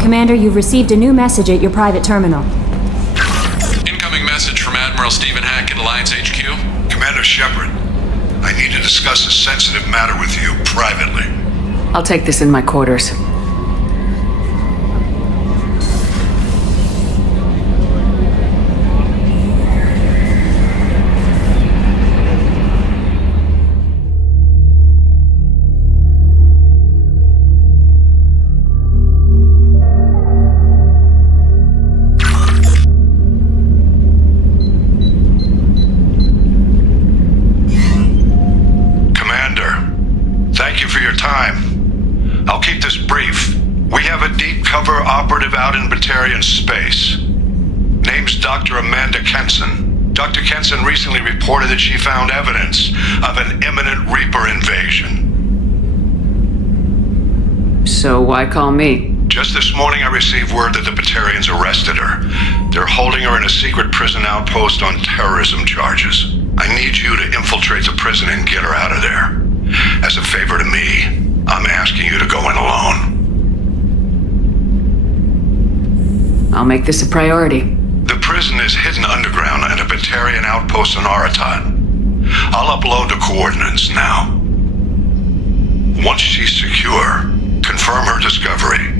Commander, you've received a new message at your private terminal. Incoming message from Admiral Stephen Hackett, Alliance HQ. Commander Shepard, I need to discuss a sensitive matter with you privately. I'll take this in my quarters. Space. Name's Dr. Amanda Kenson. Dr. Kenson recently reported that she found evidence of an imminent Reaper invasion. So why call me? Just this morning I received word that the Batarians arrested her. They're holding her in a secret prison outpost on terrorism charges. I need you to infiltrate the prison and get her out of there. As a favor to me, I'm asking you to go in alone. I'll make this a priority. The prison is hidden underground at a Batarian outpost on Aratot. I'll upload the coordinates now. Once she's secure, confirm her discovery.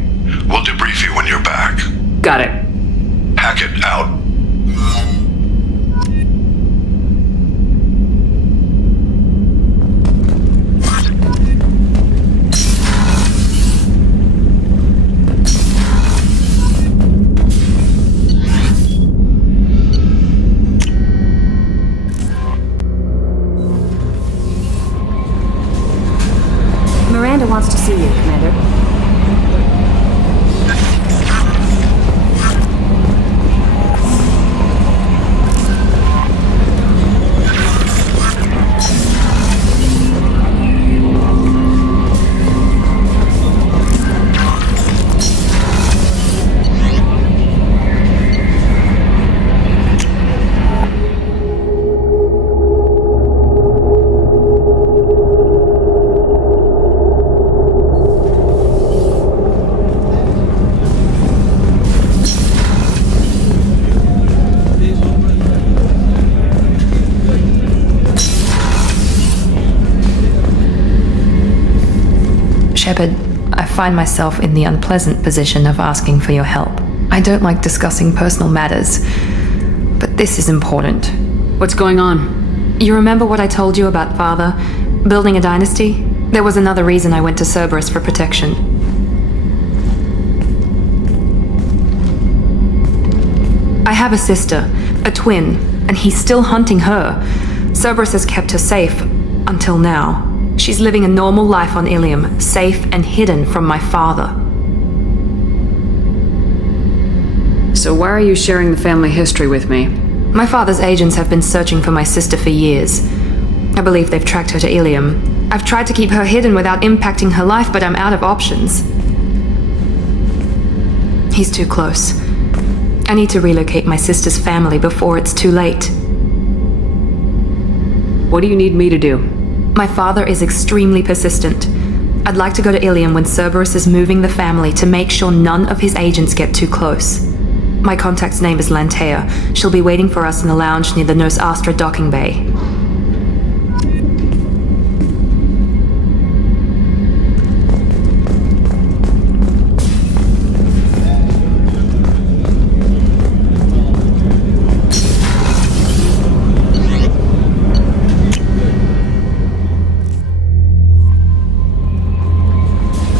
We'll debrief you when you're back. Got it. Hackett out. Miranda wants to see you, Commander. Shepard, I find myself in the unpleasant position of asking for your help. I don't like discussing personal matters, but this is important. What's going on? You remember what I told you about Father? Building a dynasty? There was another reason I went to Cerberus for protection. I have a sister, a twin, and he's still hunting her. Cerberus has kept her safe, until now. She's living a normal life on Ilium, safe and hidden from my father. So why are you sharing the family history with me? My father's agents have been searching for my sister for years. I believe they've tracked her to Ilium. I've tried to keep her hidden without impacting her life, but I'm out of options. He's too close. I need to relocate my sister's family before it's too late. What do you need me to do? My father is extremely persistent. I'd like to go to Ilium when Cerberus is moving the family to make sure none of his agents get too close. My contact's name is Lantea. She'll be waiting for us in the lounge near the Nos Astra docking bay.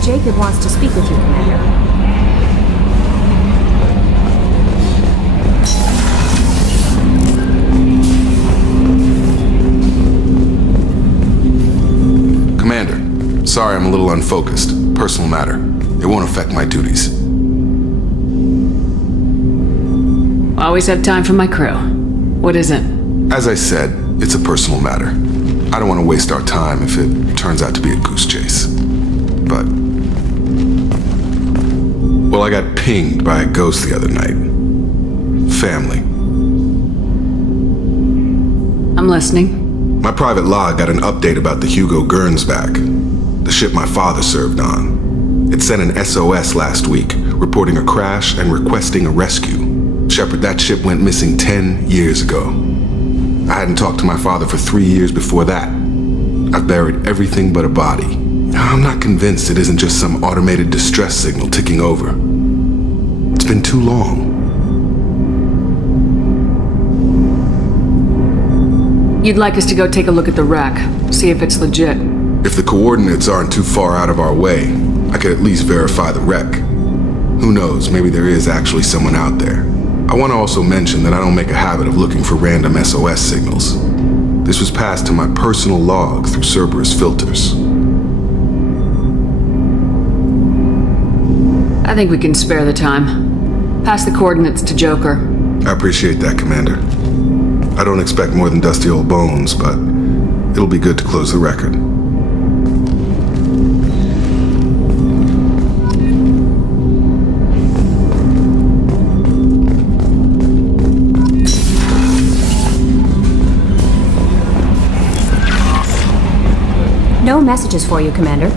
Jacob wants to speak with you, Commander. Commander, sorry I'm a little unfocused. Personal matter. It won't affect my duties. Always have time for my crew. What is it? As I said, it's a personal matter. I don't want to waste our time if it turns out to be a goose chase. But... well, I got pinged by a ghost the other night. Family. I'm listening. My private log got an update about the Hugo Gernsback, the ship my father served on. It sent an SOS last week, reporting a crash and requesting a rescue. Shepard, that ship went missing 10 years ago. I hadn't talked to my father for 3 years before that. I've buried everything but a body. I'm not convinced it isn't just some automated distress signal ticking over. It's been too long. You'd like us to go take a look at the wreck, see if it's legit. If the coordinates aren't too far out of our way, I could at least verify the wreck. Who knows, maybe there is actually someone out there. I want to also mention that I don't make a habit of looking for random SOS signals. This was passed to my personal log through Cerberus filters. I think we can spare the time. Pass the coordinates to Joker. I appreciate that, Commander. I don't expect more than dusty old bones, but it'll be good to close the record. No messages for you, Commander.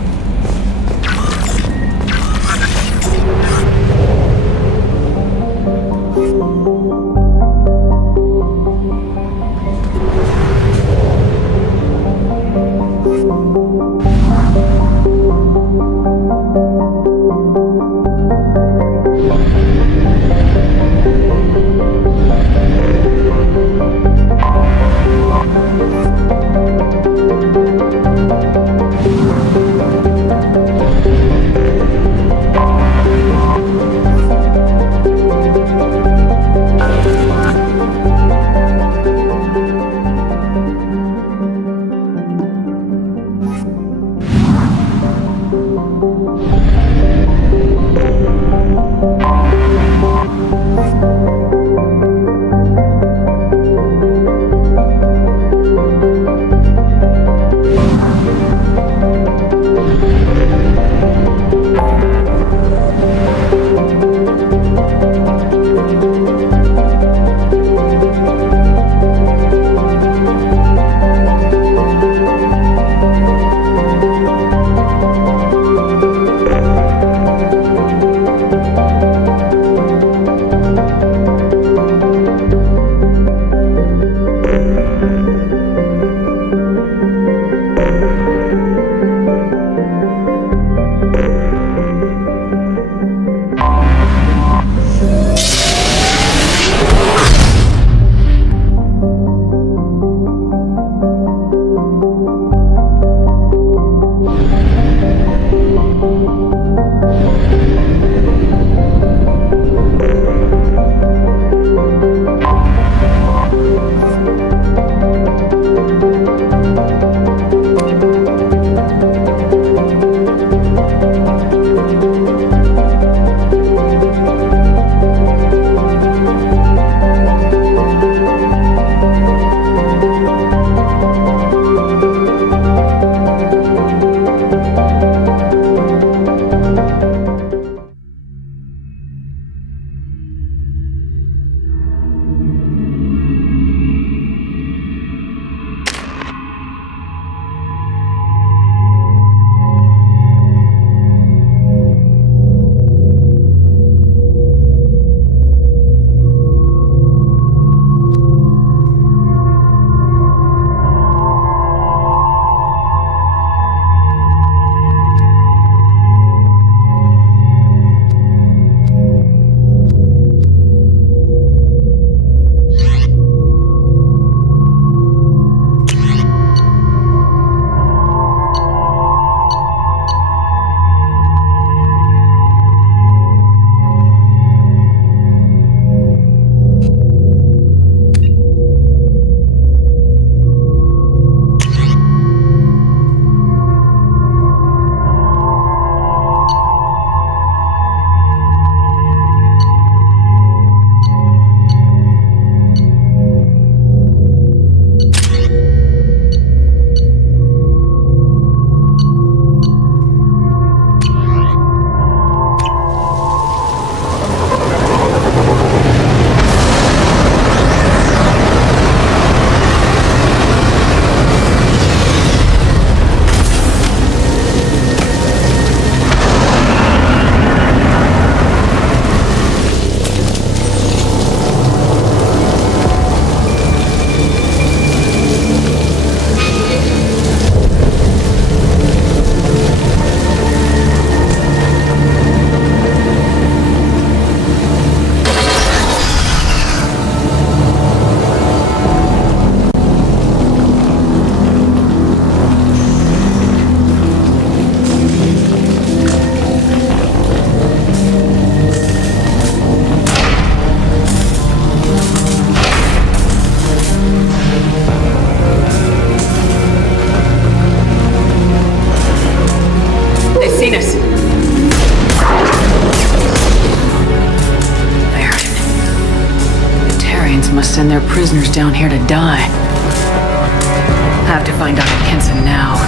must send their prisoners down here to die. Have to find Dr. Kenson now.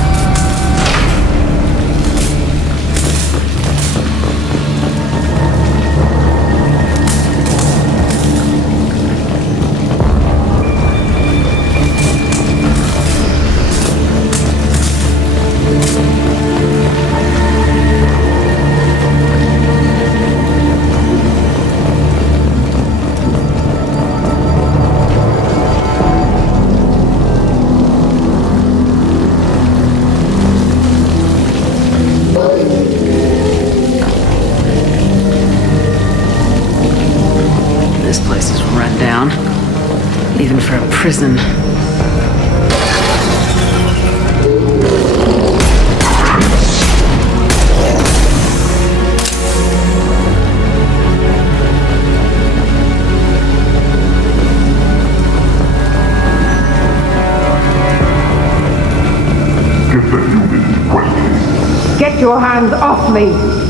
Even for a prison. Get the human question. Get your hands off me!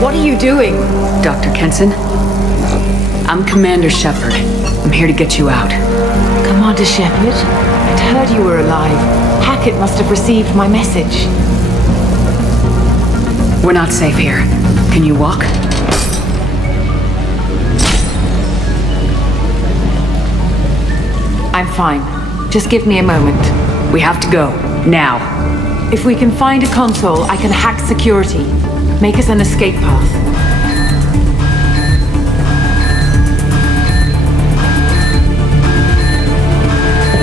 What are you doing? Dr. Kenson? I'm Commander Shepard. I'm here to get you out. Commander Shepard? I'd heard you were alive. Hackett must have received my message. We're not safe here. Can you walk? I'm fine. Just give me a moment. We have to go. Now. If we can find a console, I can hack security. Make us an escape path.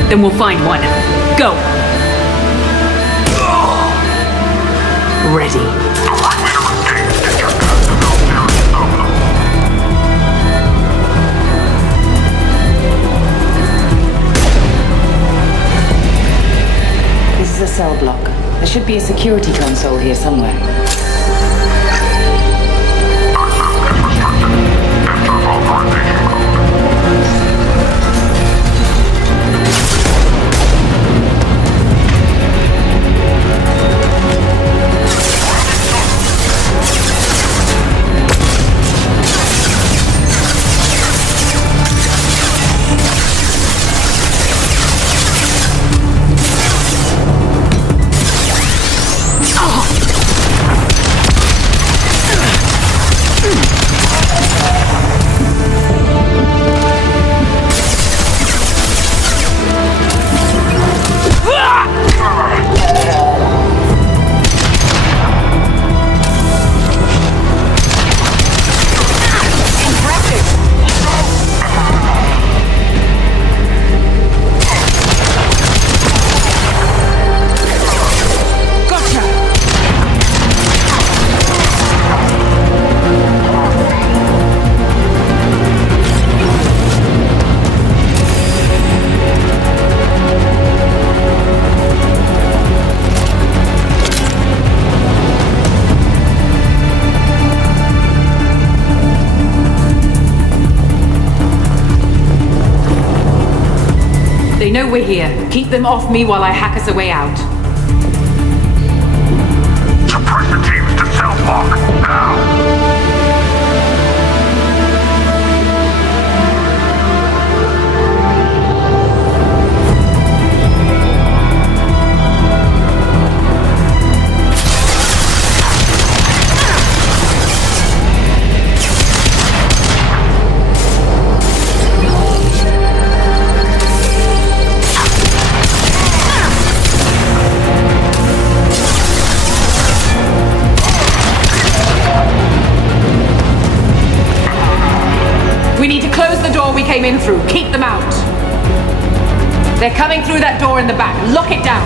Then we'll find one. Go! Ready. This is a cell block. There should be a security console here somewhere. They know we're here. Keep them off me while I hack us a way out. Suppress the teams to self-lock, now! We need to close the door we came in through. Keep them out. They're coming through that door in the back. Lock it down.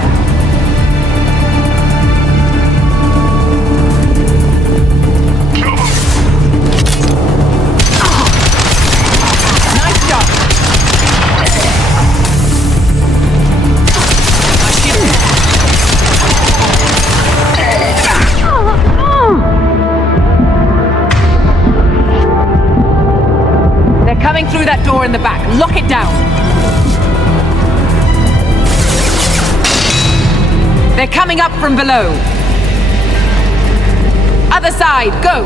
Nice job. They're coming through that door in the back. Lock it down. They're coming up from below. Other side, go!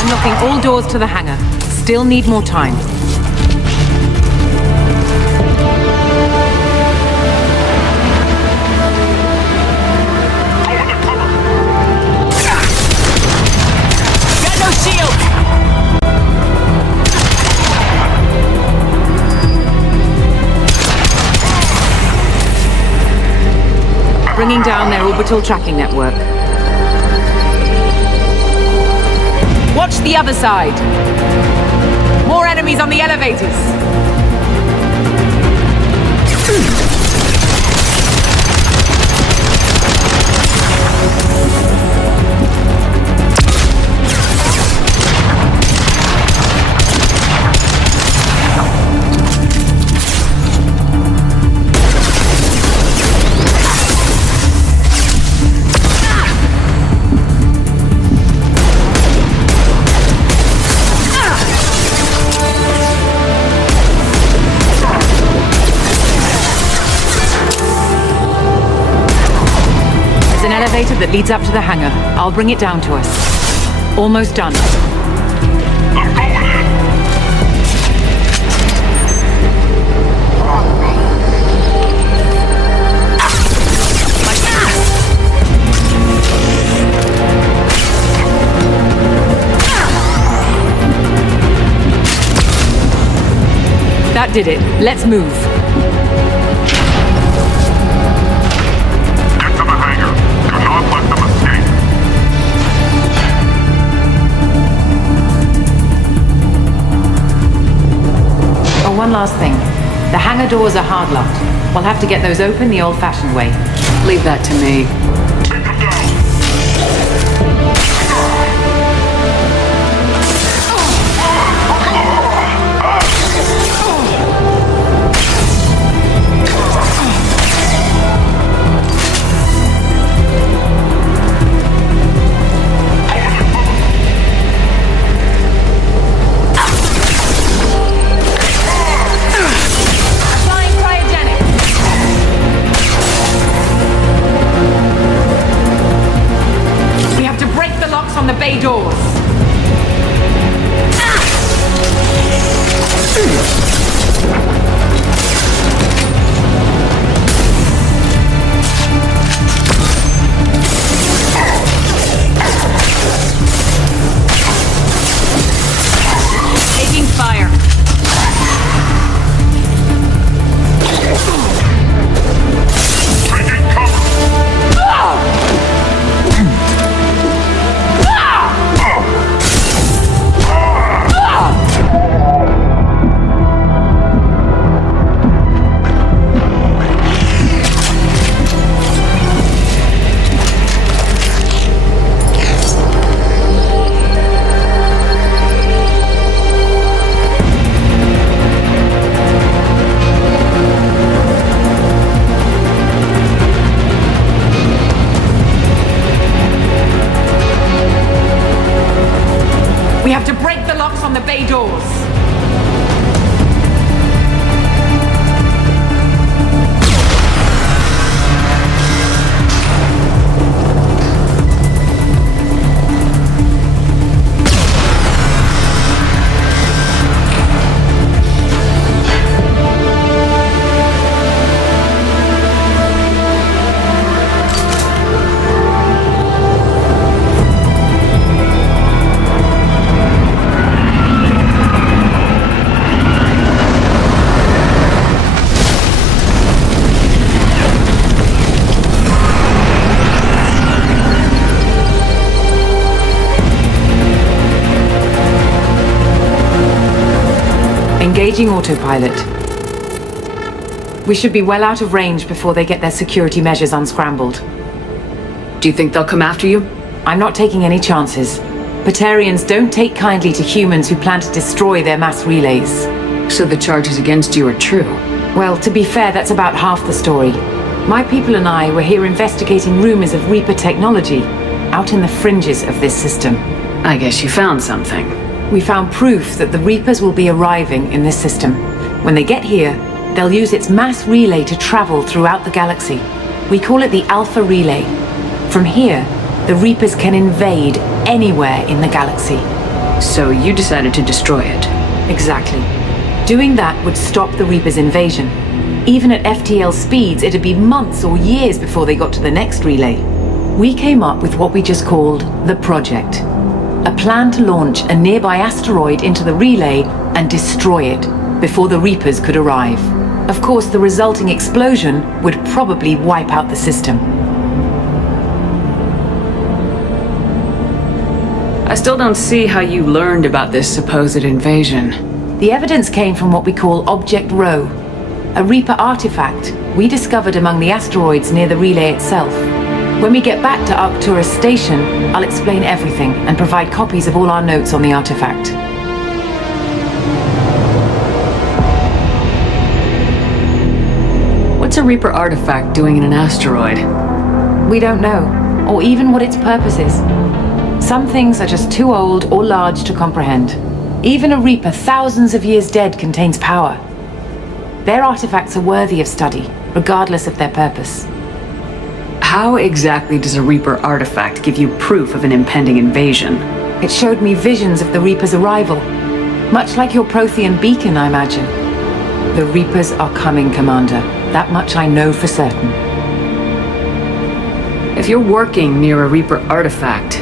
Unlocking all doors to the hangar. Still need more time. Got no shield! Bringing down their orbital tracking network. Watch the other side. More enemies on the elevators. elevator that leads up to the hangar. I'll bring it down to us. Almost done. I'm going in. That did it. Let's move. Get to the hangar. Do not let them escape. Oh, one last thing. The hangar doors are hard locked. We'll have to get those open the old-fashioned way. Leave that to me. Take them down. Applying cryogenics. We have to break the locks on the bay doors. Taking fire. Taking cover. We have to break the locks on the bay doors. Engaging autopilot. We should be well out of range before they get their security measures unscrambled. Do you think they'll come after you? I'm not taking any chances. Patarians don't take kindly to humans who plan to destroy their mass relays. So the charges against you are true. Well, to be fair, that's about half the story. My people and I were here investigating rumors of Reaper technology out in the fringes of this system. I guess you found something. We found proof that the Reapers will be arriving in this system. When they get here, they'll use its mass relay to travel throughout the galaxy. We call it the Alpha Relay. From here, the Reapers can invade anywhere in the galaxy. So you decided to destroy it. Exactly. Doing that would stop the Reapers' invasion. Even at FTL speeds, it'd be months or years before they got to the next relay. We came up with what we just called the Project. A plan to launch a nearby asteroid into the relay and destroy it before the Reapers could arrive. Of course, the resulting explosion would probably wipe out the system. I still don't see how you learned about this supposed invasion. The evidence came from what we call Object Rho, a Reaper artifact we discovered among the asteroids near the relay itself. When we get back to Arcturus Station, I'll explain everything and provide copies of all our notes on the artifact. What's a Reaper artifact doing in an asteroid? We don't know, or even what its purpose is. Some things are just too old or large to comprehend. Even a Reaper thousands of years dead contains power. Their artifacts are worthy of study, regardless of their purpose. How exactly does a Reaper artifact give you proof of an impending invasion? It showed me visions of the Reaper's arrival. Much like your Prothean beacon, I imagine. The Reapers are coming, Commander. That much I know for certain. If you're working near a Reaper artifact,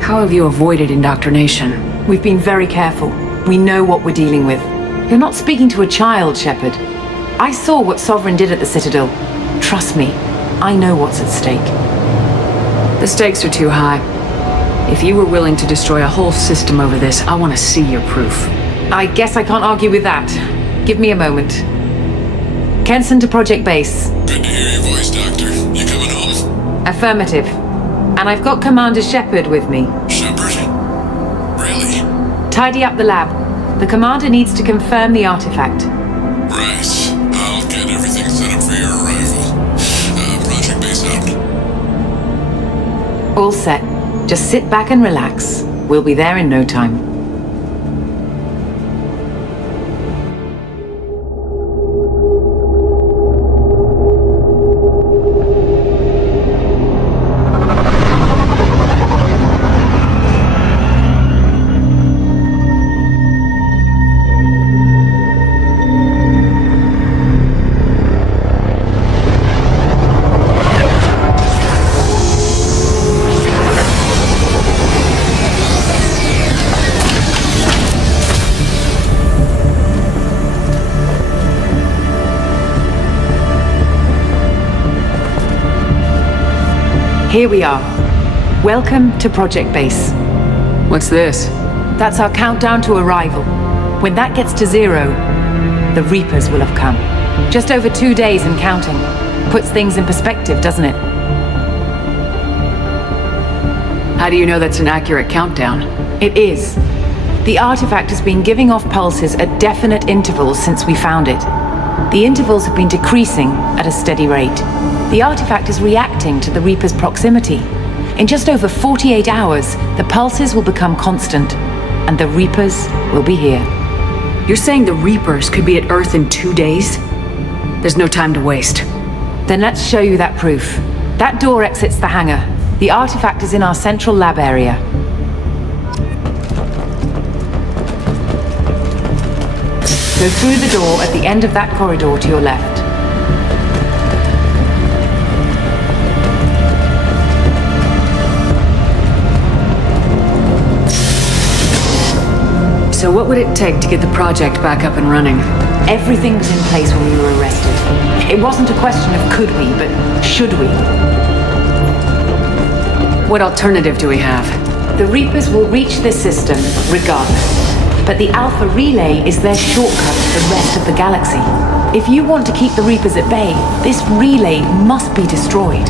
how have you avoided indoctrination? We've been very careful. We know what we're dealing with. You're not speaking to a child, Shepard. I saw what Sovereign did at the Citadel. Trust me, I know what's at stake. The stakes are too high. If you were willing to destroy a whole system over this, I want to see your proof. I guess I can't argue with that. Give me a moment. Kenson to Project Base. Good to hear your voice, Doctor. You coming home? Affirmative. And I've got Commander Shepard with me. Shepard? Really? Tidy up the lab. The Commander needs to confirm the artifact. Right. I'll get everything set up for your arrival. Project Base out. All set. Just sit back and relax. We'll be there in no time. Here we are. Welcome to Project Base. What's this? That's our countdown to arrival. When that gets to 0, the Reapers will have come. Just over 2 days and counting. Puts things in perspective, doesn't it? How do you know that's an accurate countdown? It is. The artifact has been giving off pulses at definite intervals since we found it. The intervals have been decreasing at a steady rate. The artifact is reacting to the Reaper's proximity. In just over 48 hours, the pulses will become constant, and the Reapers will be here. You're saying the Reapers could be at Earth in 2 days? There's no time to waste. Then let's show you that proof. That door exits the hangar. The artifact is in our central lab area. Go through the door at the end of that corridor to your left. So what would it take to get the project back up and running? Everything was in place when we were arrested. It wasn't a question of could we, but should we. What alternative do we have? The Reapers will reach this system regardless. But the Alpha Relay is their shortcut to the rest of the galaxy. If you want to keep the Reapers at bay, this relay must be destroyed.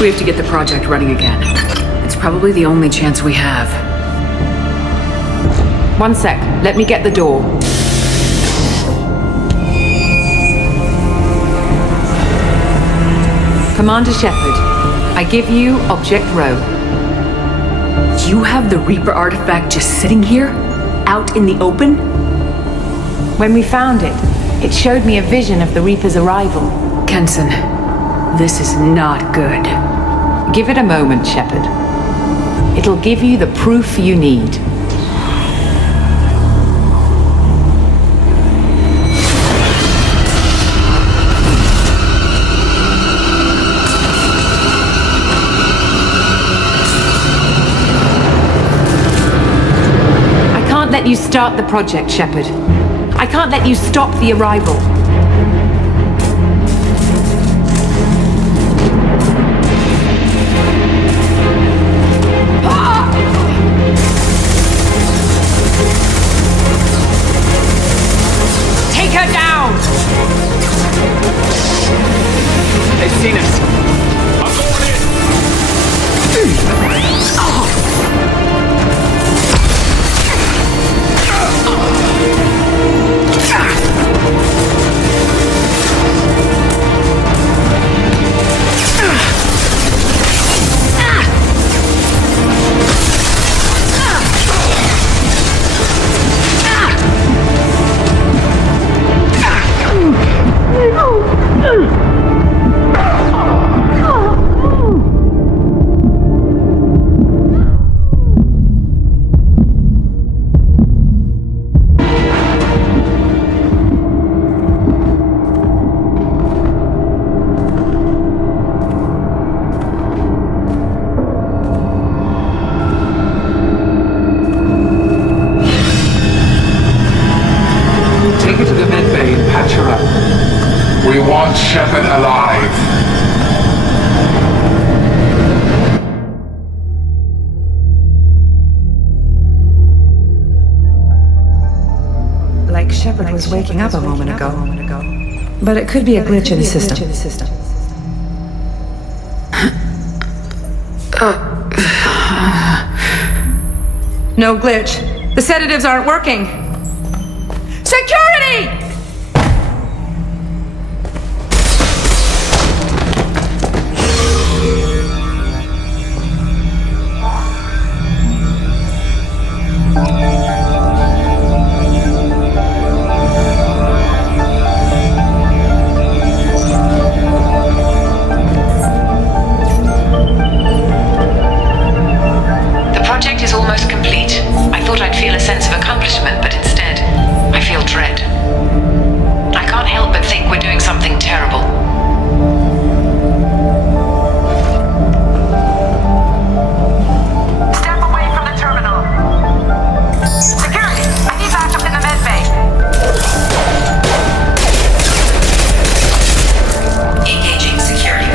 We have to get the project running again. It's probably the only chance we have. One sec. Let me get the door. Commander Shepard, I give you Object Row. You have the Reaper artifact just sitting here? Out in the open? When we found it, it showed me a vision of the Reaper's arrival. Kenson, this is not good. Give it a moment, Shepard. It'll give you the proof you need. I can't let you start the project, Shepard. I can't let you stop the arrival. They've seen us. I'm going in. Bachelor. We want Shepard alive. Like Shepard was waking up a moment ago. But it could be a glitch in the system. No glitch. The sedatives aren't working. Security! The project is almost complete. I thought I'd feel a sense of accomplishment, but instead, I feel dread. I can't help but think we're doing something terrible. Step away from the terminal. Security, I need backup in the med bay. Engaging security.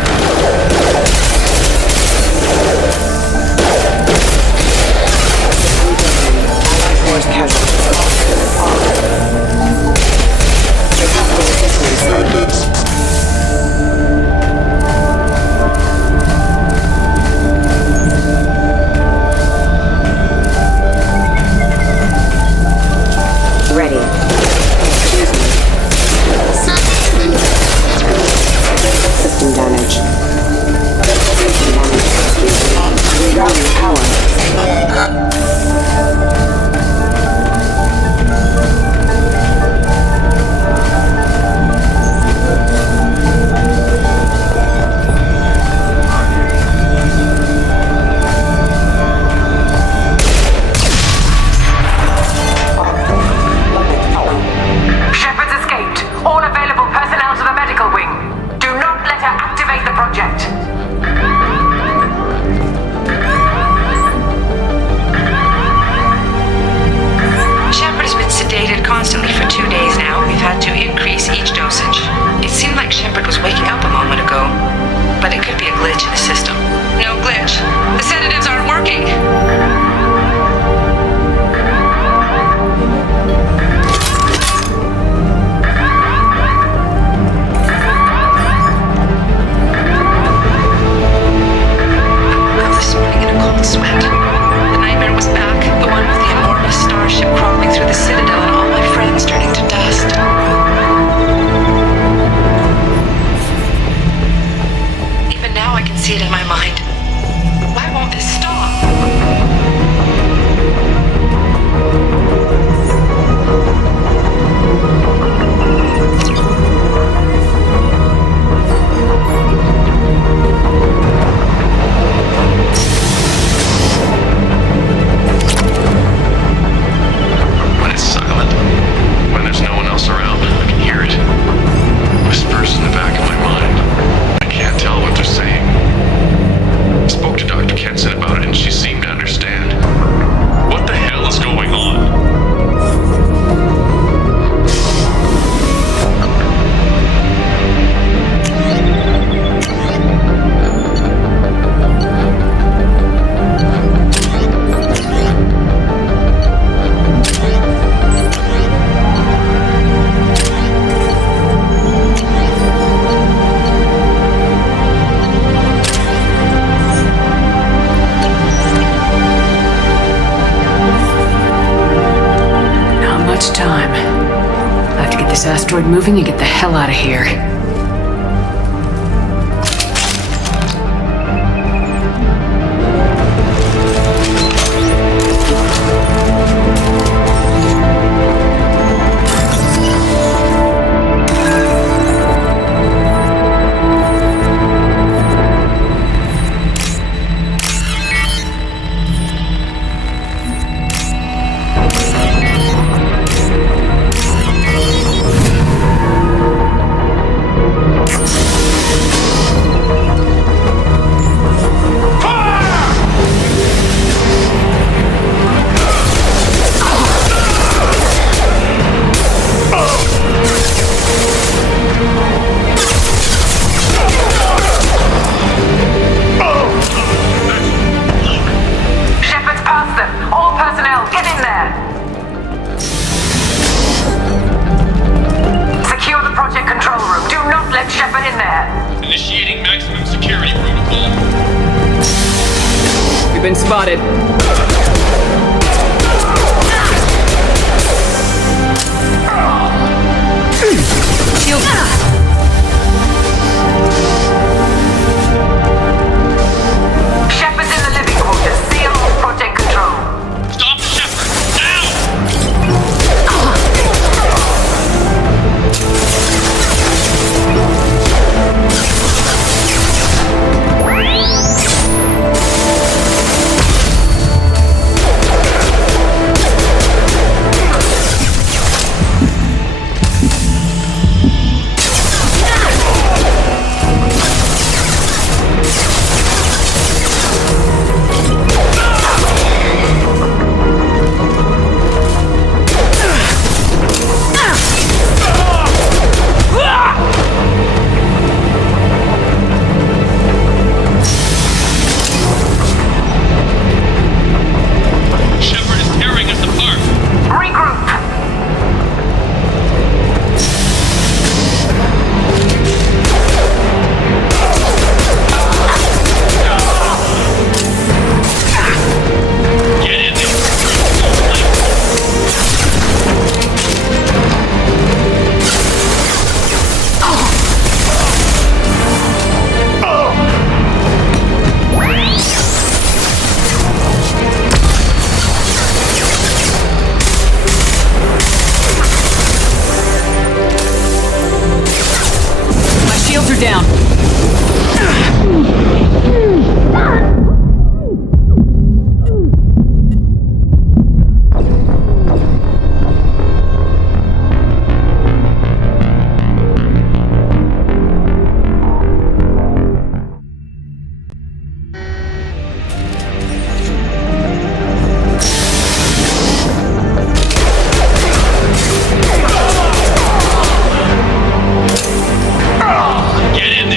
Ready. System damage. Rerouting power. Shepard's escaped. All available personnel to the medical wing. Do not let her activate the project. Shepard has been sedated constantly for 2 days now. We've had to increase each dosage. It seemed like Shepard was waking up a moment ago, but it could be a glitch in the system. No glitch. The sedatives aren't working. I woke up this morning in a cold sweat. The nightmare was back, the one with the enormous starship crawling through the citadel and all my friends turning to dust. Even now I can see it in my mind. Why won't this stop? When it's silent, when there's no one else around, I can hear it. Whispers in the back of my mind. I can't tell what they're saying. I spoke to Dr. Kenson about it and she seemed to understand. What the hell is going on? Not much time. I have to get this asteroid moving and get the hell out of here. spotted. Shield. Shepard's in the living quarters. See him off project control. Stop Shepard! Now! Shepard is tearing us apart. Regroup. Get in there. My shields are down. Get in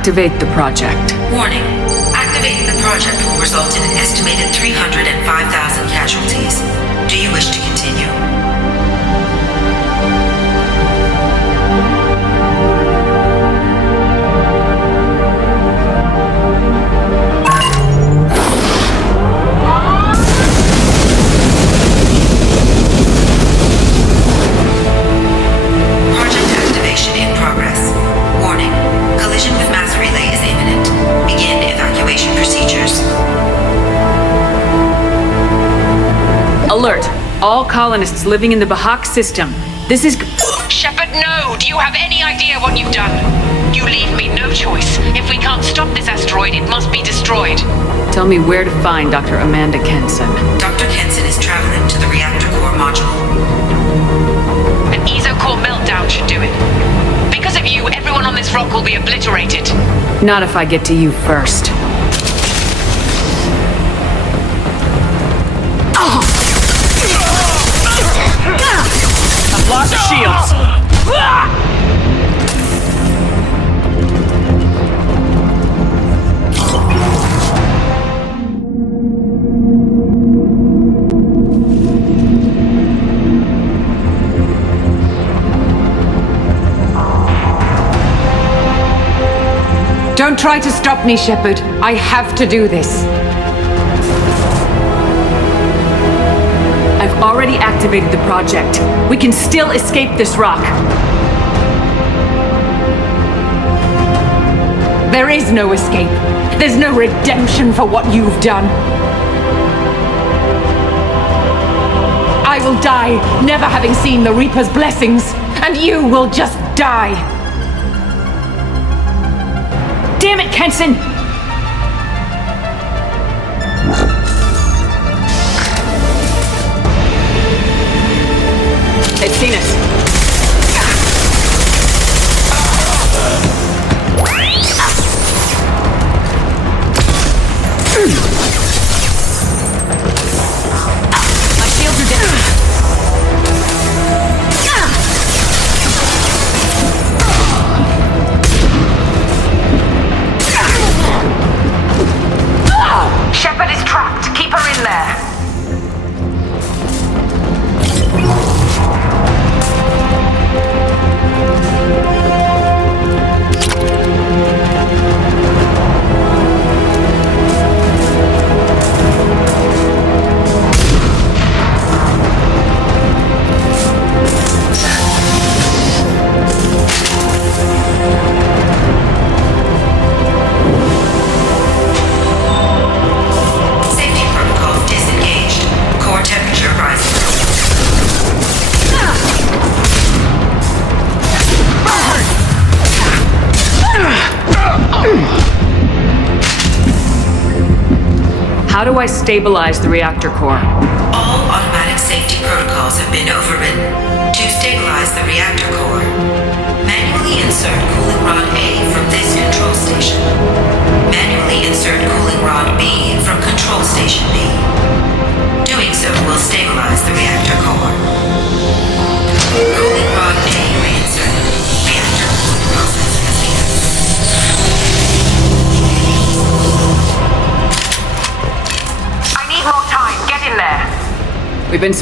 Activate the project. Warning. Activating the project will result in an estimated 305,000 casualties. Do you wish to continue? Project activation in progress. Warning. Collision with mass relay is imminent. Begin evacuation procedures. Alert! All colonists living in the Bahak system. This is... Shepard, no! Do you have any idea what you've done? You leave me no choice. If we can't stop this asteroid, it must be destroyed. Tell me where to find Dr. Amanda Kenson. Dr. Kenson is traveling to the reactor core module. An ESO-core meltdown should do it. Because of you, everyone on this rock will be obliterated. Not if I get to you first. I've lost shields! Don't try to stop me, Shepard. I have to do this. I've already activated the project. We can still escape this rock. There is no escape. There's no redemption for what you've done. I will die, never having seen the Reaper's blessings, and you will just die. Damn it, Kenson! They've seen us. My shields are down. Shepard is trapped. Keep her in there. Safety protocol disengaged. Core temperature rising. How do I stabilize the reactor core? All automatic safety protocols have been overridden. To stabilize the reactor core, manually insert cooling rod A from this control station. Manually insert cooling rod B from control station B. Doing so will stabilize the reactor core. Cooling rod A reinserted. Reactor cooling process has begun. I need more time. Get in there. We've been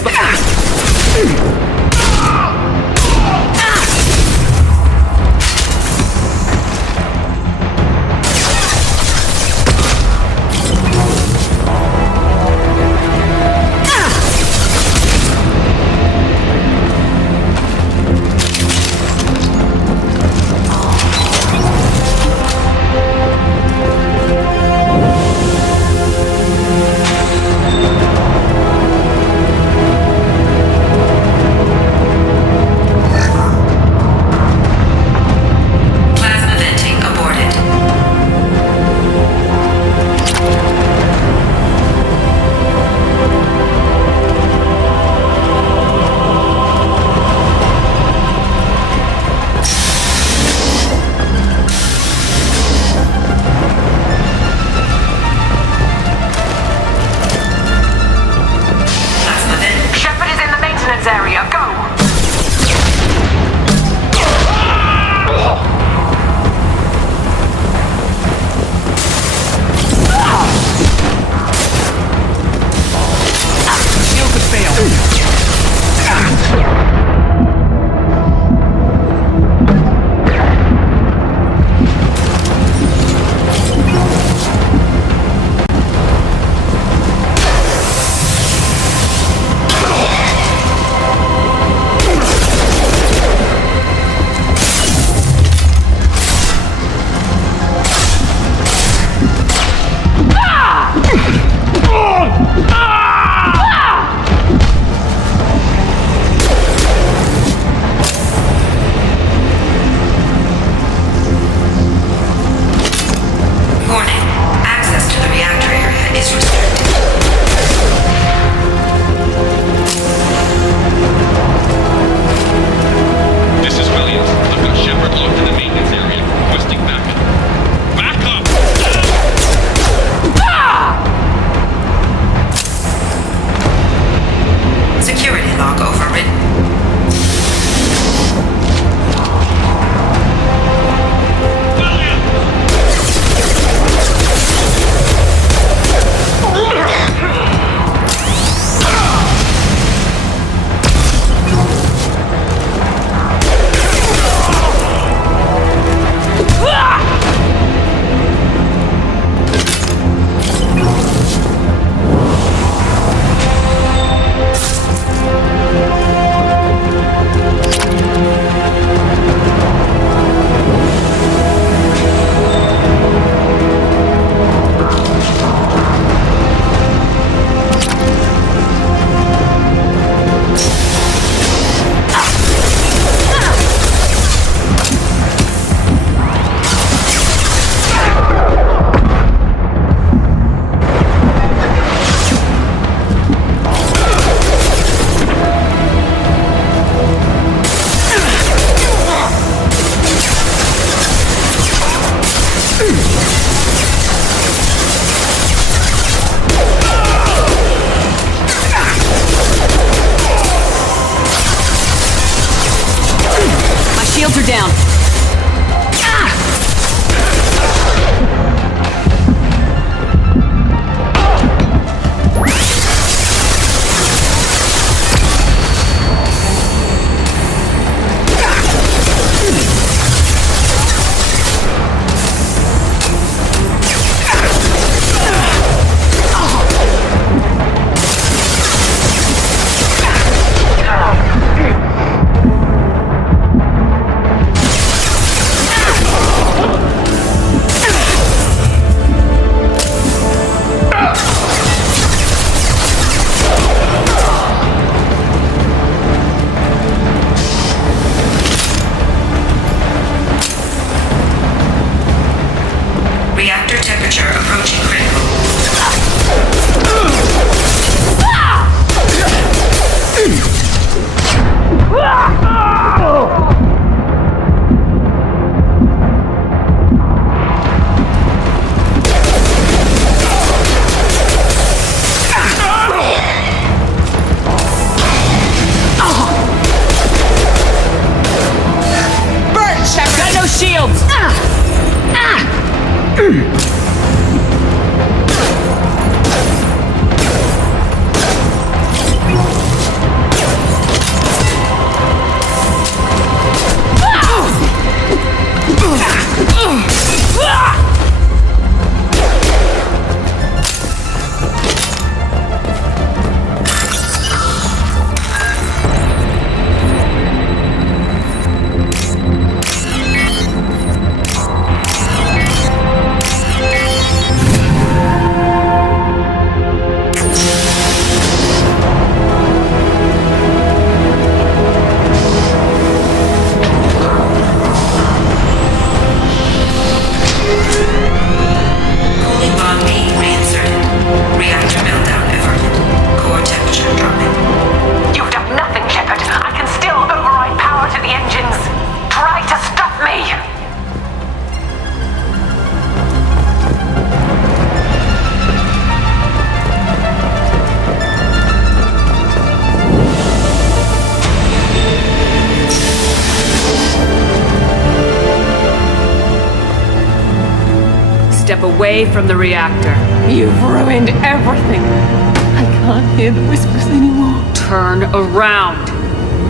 away from the reactor. You've ruined everything. I can't hear the whispers anymore. Turn around.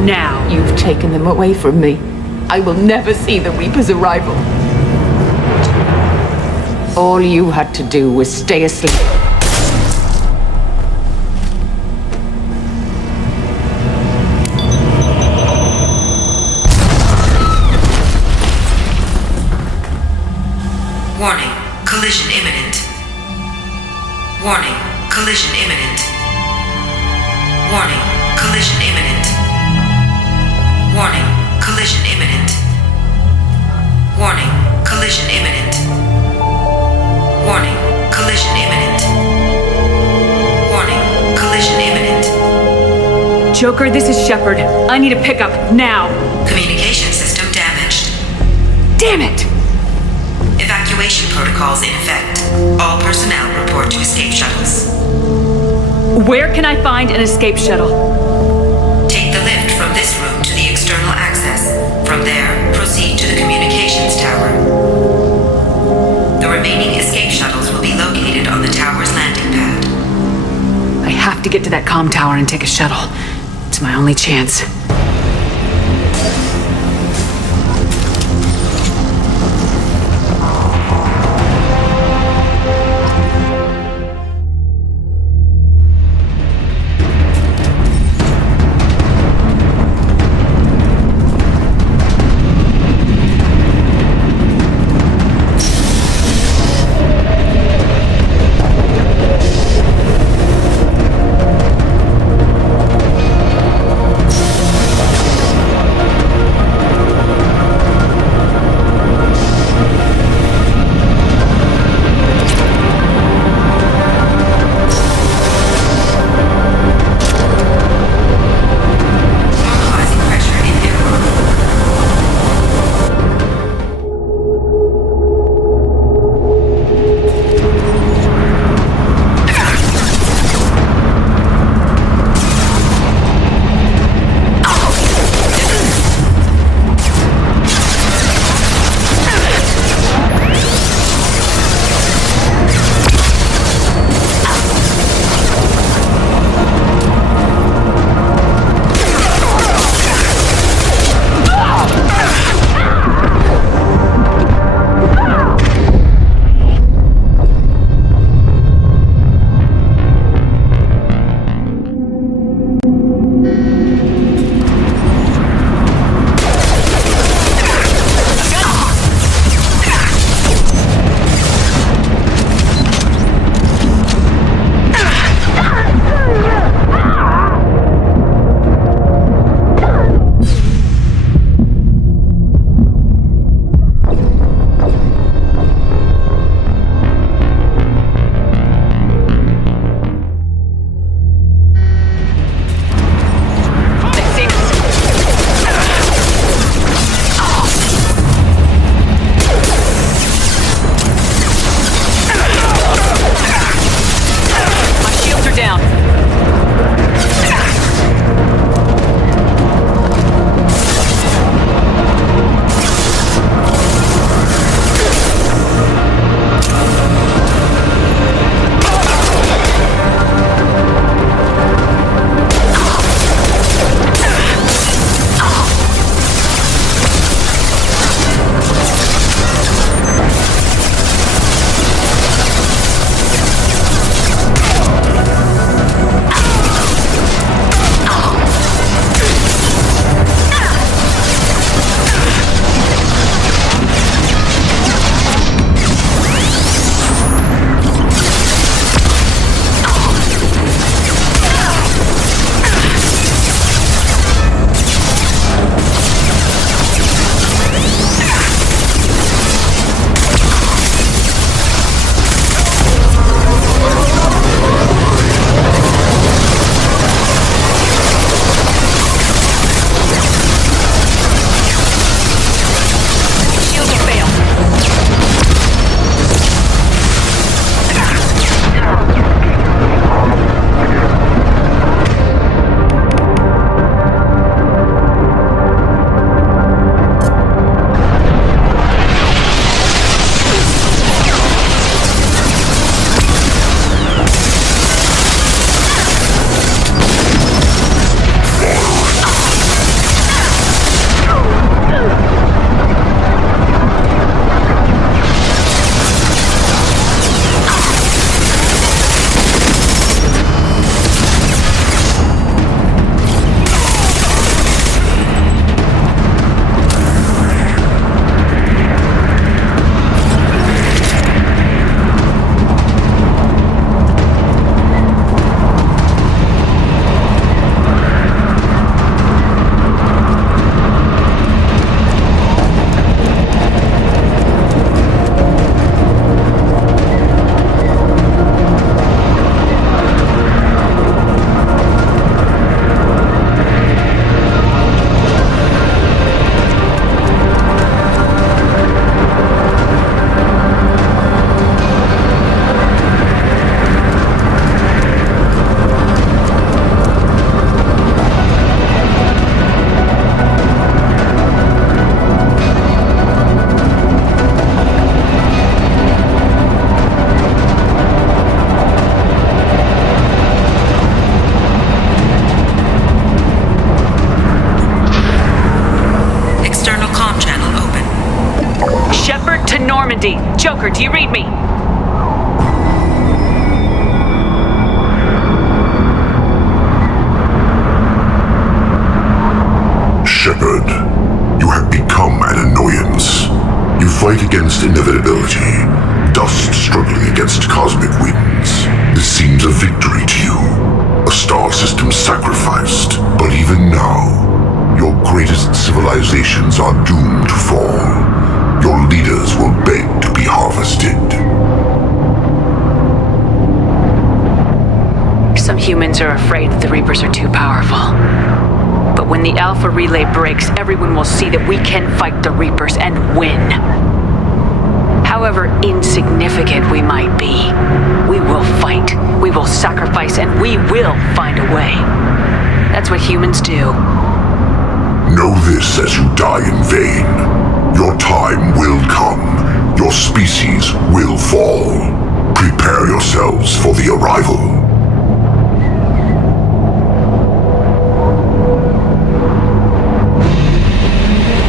Now. You've taken them away from me. I will never see the Reaper's arrival. All you had to do was stay asleep. Warning, collision imminent. Warning, collision imminent. Warning, collision imminent. Warning, collision imminent. Warning, collision imminent. Warning, collision imminent. Warning, collision imminent. Joker, this is Shepard. I need a pickup, now. Communication system damaged. Damn it! Evacuation protocols in effect. All personnel report to escape shuttles. Where can I find an escape shuttle? Take the lift from this room to the external access. From there, proceed to the communications tower. The remaining escape shuttles will be located on the tower's landing pad. I have to get to that comm tower and take a shuttle. It's my only chance. Joker, do you read me? Shepard, you have become an annoyance. You fight against inevitability, dust struggling against cosmic winds. This seems a victory to you, a star system sacrificed. But even now, your greatest civilizations are doomed to fall. Your leaders will beg to be harvested. Some humans are afraid that the Reapers are too powerful. But when the Alpha Relay breaks, everyone will see that we can fight the Reapers and win. However insignificant we might be, we will fight, we will sacrifice, and we will find a way. That's what humans do. Know this as you die in vain. Your time will come. Your species will fall. Prepare yourselves for the arrival.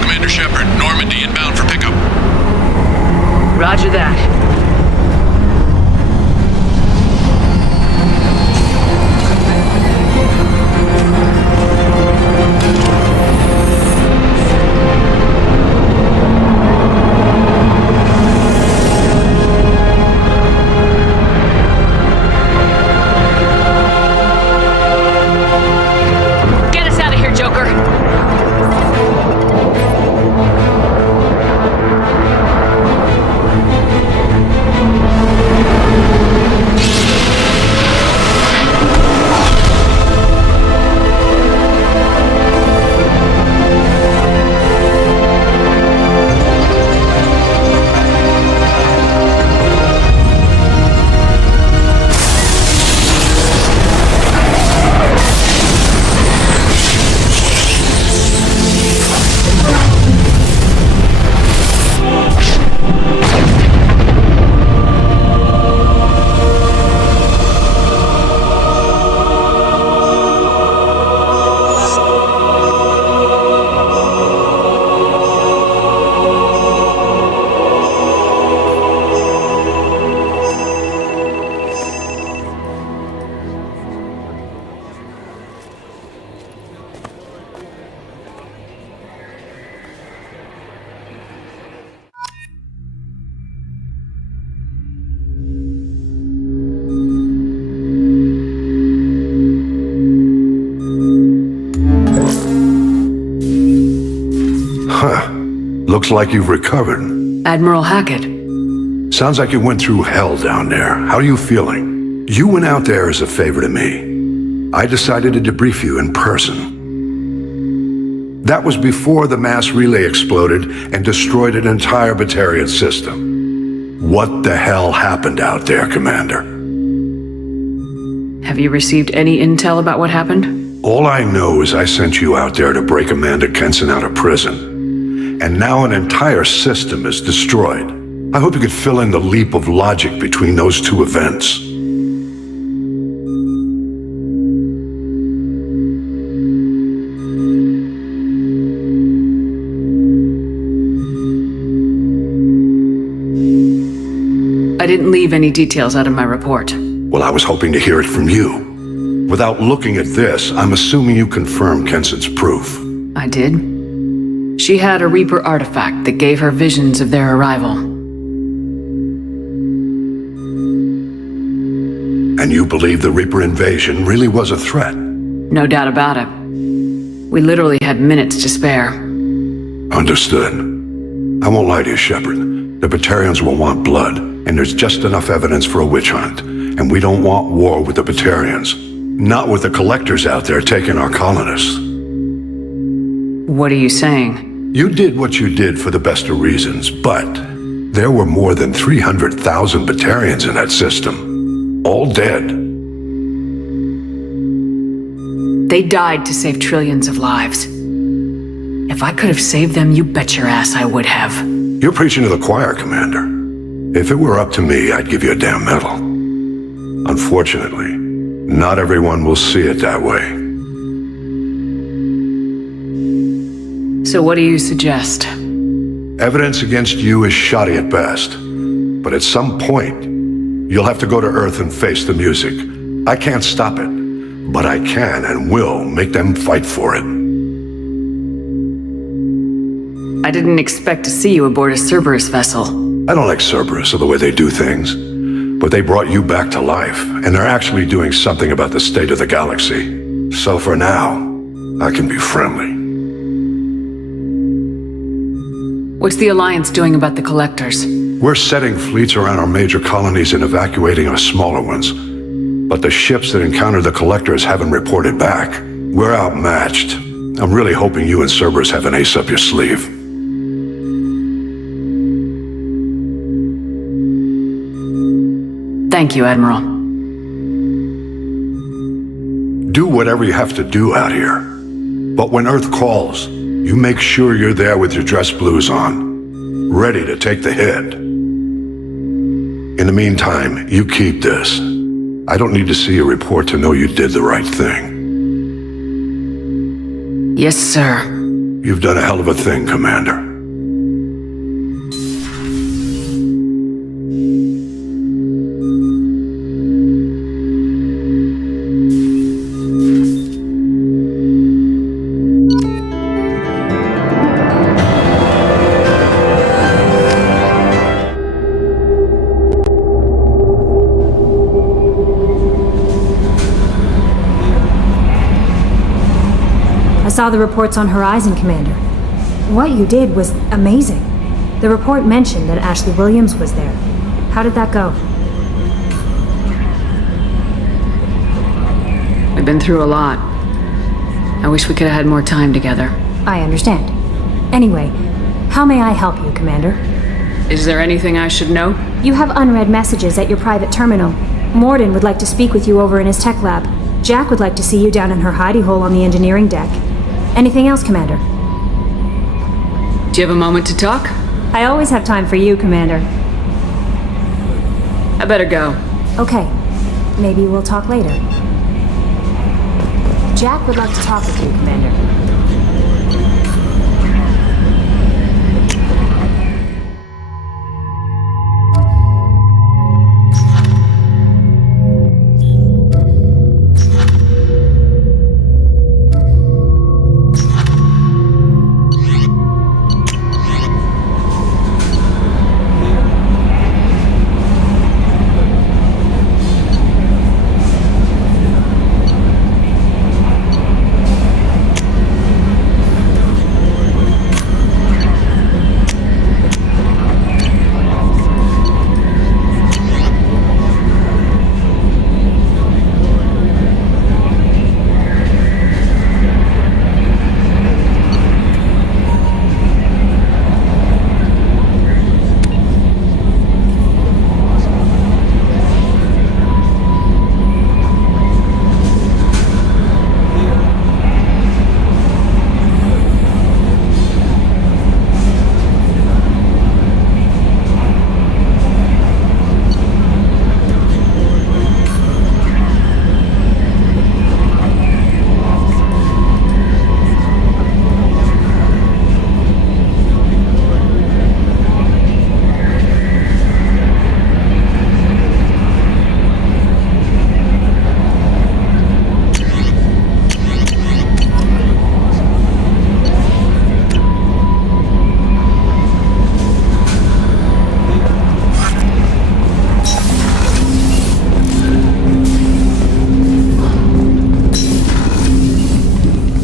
Commander Shepard, Normandy inbound for pickup. Roger that. Get us out of here, Joker. Looks like you've recovered. Admiral Hackett. Sounds like you went through hell down there. How are you feeling? You went out there as a favor to me. I decided to debrief you in person. That was before the mass relay exploded and destroyed an entire Batarian system. What the hell happened out there, Commander? Have you received any intel about what happened? All I know is I sent you out there to break Amanda Kenson out of prison. And now an entire system is destroyed. I hope you could fill in the leap of logic between those two events. I didn't leave any details out of my report. Well, I was hoping to hear it from you. Without looking at this, I'm assuming you confirmed Kenson's proof. I did. She had a Reaper artifact that gave her visions of their arrival. And you believe the Reaper invasion really was a threat? No doubt about it. We literally had minutes to spare. Understood. I won't lie to you, Shepard. The Batarians will want blood, and there's just enough evidence for a witch hunt. And we don't want war with the Batarians. Not with the collectors out there taking our colonists. What are you saying? You did what you did for the best of reasons, but there were more than 300,000 Batarians in that system. All dead. They died to save trillions of lives. If I could have saved them, you bet your ass I would have. You're preaching to the choir, Commander. If it were up to me, I'd give you a damn medal. Unfortunately, not everyone will see it that way. So what do you suggest? Evidence against you is shoddy at best. But at some point, you'll have to go to Earth and face the music. I can't stop it, but I can and will make them fight for it. I didn't expect to see you aboard a Cerberus vessel. I don't like Cerberus or the way they do things, but they brought you back to life, and they're actually doing something about the state of the galaxy. So for now, I can be friendly. What's the Alliance doing about the Collectors? We're setting fleets around our major colonies and evacuating our smaller ones. But the ships that encountered the Collectors haven't reported back. We're outmatched. I'm really hoping you and Cerberus have an ace up your sleeve. Thank you, Admiral. Do whatever you have to do out here. But when Earth calls, you make sure you're there with your dress blues on, ready to take the hit. In the meantime, you keep this. I don't need to see a report to know you did the right thing. Yes, sir. You've done a hell of a thing, Commander. I saw the reports on Horizon, Commander. What you did was amazing. The report mentioned that Ashley Williams was there. How did that go? We've been through a lot. I wish we could have had more time together. I understand. Anyway, how may I help you, Commander? Is there anything I should know? You have unread messages at your private terminal. Morden would like to speak with you over in his tech lab. Jack would like to see you down in her hidey hole on the engineering deck. Anything else, Commander? Do you have a moment to talk? I always have time for you, Commander. I better go. Okay. Maybe we'll talk later. Jack would like to talk with you, Commander.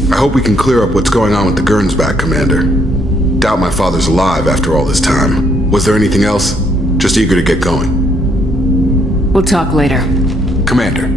I hope we can clear up what's going on with the Gernsback, Commander. Doubt my father's alive after all this time. Was there anything else? Just eager to get going. We'll talk later. Commander.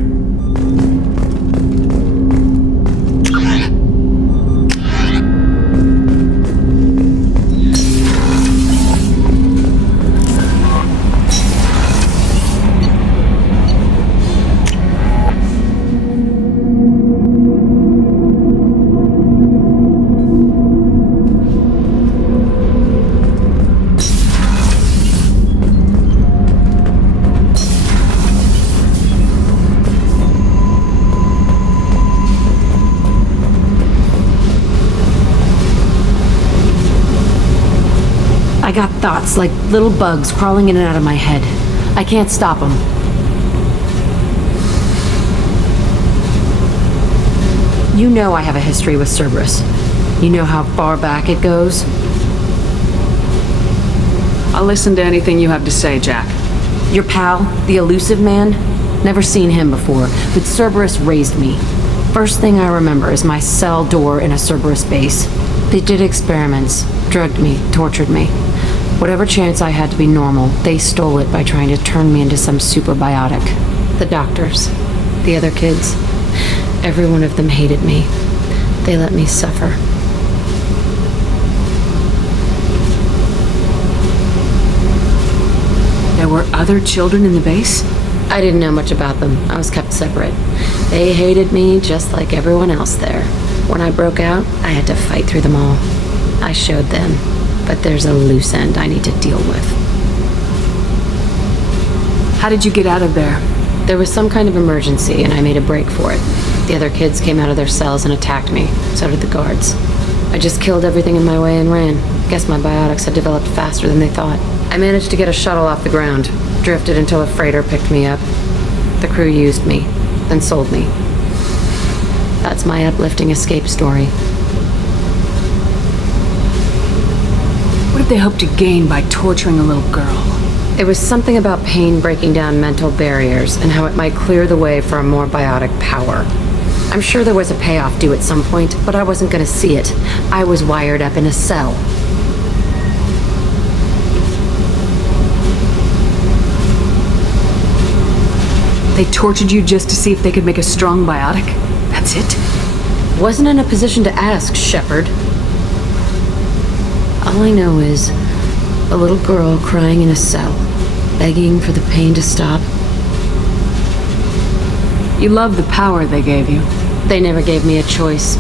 I got thoughts like little bugs crawling in and out of my head. I can't stop them. You know I have a history with Cerberus. You know how far back it goes? I'll listen to anything you have to say, Jack. Your pal, the elusive man? Never seen him before, but Cerberus raised me. First thing I remember is my cell door in a Cerberus base. They did experiments, drugged me, tortured me. Whatever chance I had to be normal, they stole it by trying to turn me into some superbiotic. The doctors, the other kids, every one of them hated me. They let me suffer. There were other children in the base? I didn't know much about them. I was kept separate. They hated me just like everyone else there. When I broke out, I had to fight through them all. I showed them, but there's a loose end I need to deal with. How did you get out of there? There was some kind of emergency, and I made a break for it. The other kids came out of their cells and attacked me. So did the guards. I just killed everything in my way and ran. Guess my biotics had developed faster than they thought. I managed to get a shuttle off the ground. Drifted until a freighter picked me up. The crew used me, then sold me. That's my uplifting escape story. What did they hope to gain by torturing a little girl? It was something about pain breaking down mental barriers and how it might clear the way for a more biotic power. I'm sure there was a payoff due at some point, but I wasn't going to see it. I was wired up in a cell. They tortured you just to see if they could make a strong biotic? That's it? Wasn't in a position to ask, Shepard. All I know is a little girl crying in a cell, begging for the pain to stop. You love the power they gave you. They never gave me a choice.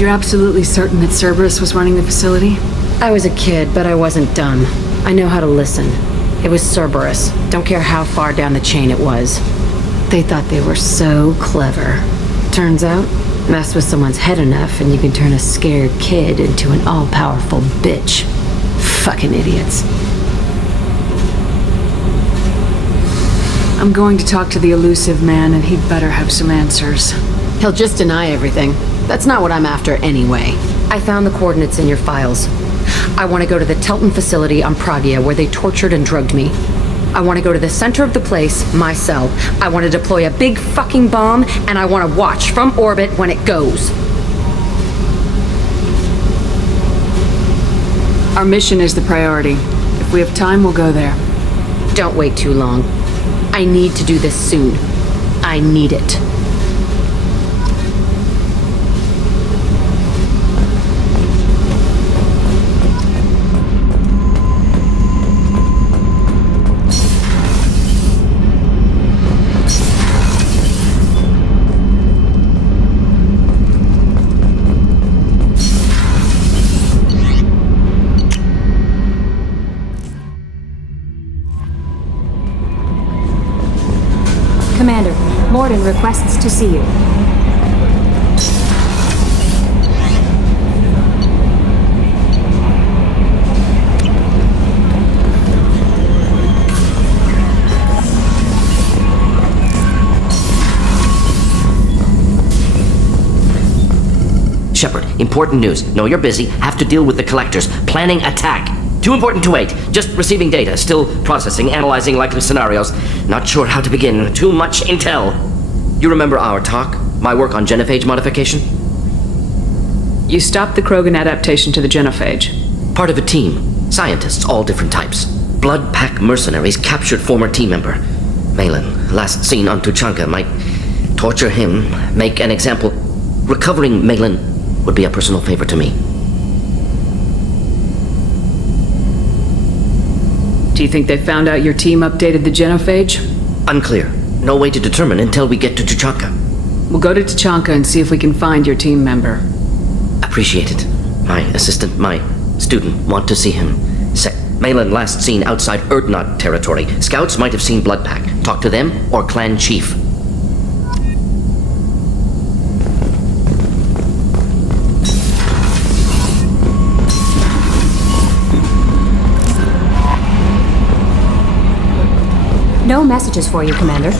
You're absolutely certain that Cerberus was running the facility? I was a kid, but I wasn't dumb. I know how to listen. It was Cerberus. Don't care how far down the chain it was. They thought they were so clever. Turns out, mess with someone's head enough and you can turn a scared kid into an all-powerful bitch. Fucking idiots. I'm going to talk to the elusive man, and he'd better have some answers. He'll just deny everything. That's not what I'm after anyway. I found the coordinates in your files. I want to go to the Telton facility on Pragia where they tortured and drugged me. I want to go to the center of the place, my cell. I want to deploy a big fucking bomb, and I want to watch from orbit when it goes. Our mission is the priority. If we have time, we'll go there. Don't wait too long. I need to do this soon. I need it. Commander, Morden requests to see you. Shepard, important news. Know you're busy. Have to deal with the collectors. Planning attack. Too important to wait. Just receiving data. Still processing, analyzing likely scenarios. Not sure how to begin. Too much intel. You remember our talk? My work on genophage modification? You stopped the Krogan adaptation to the genophage. Part of a team. Scientists, all different types. Blood pack mercenaries captured former team member. Malin, last seen on Tuchanka, might torture him, make an example. Recovering Malin would be a personal favor to me. Do you think they found out your team updated the genophage? Unclear. No way to determine until we get to Tuchanka. We'll go to Tuchanka and see if we can find your team member. Appreciate it. My assistant, my student, want to see him. Malin last seen outside Erdnot territory. Scouts might have seen Bloodpack. Talk to them or clan chief. No messages for you, Commander.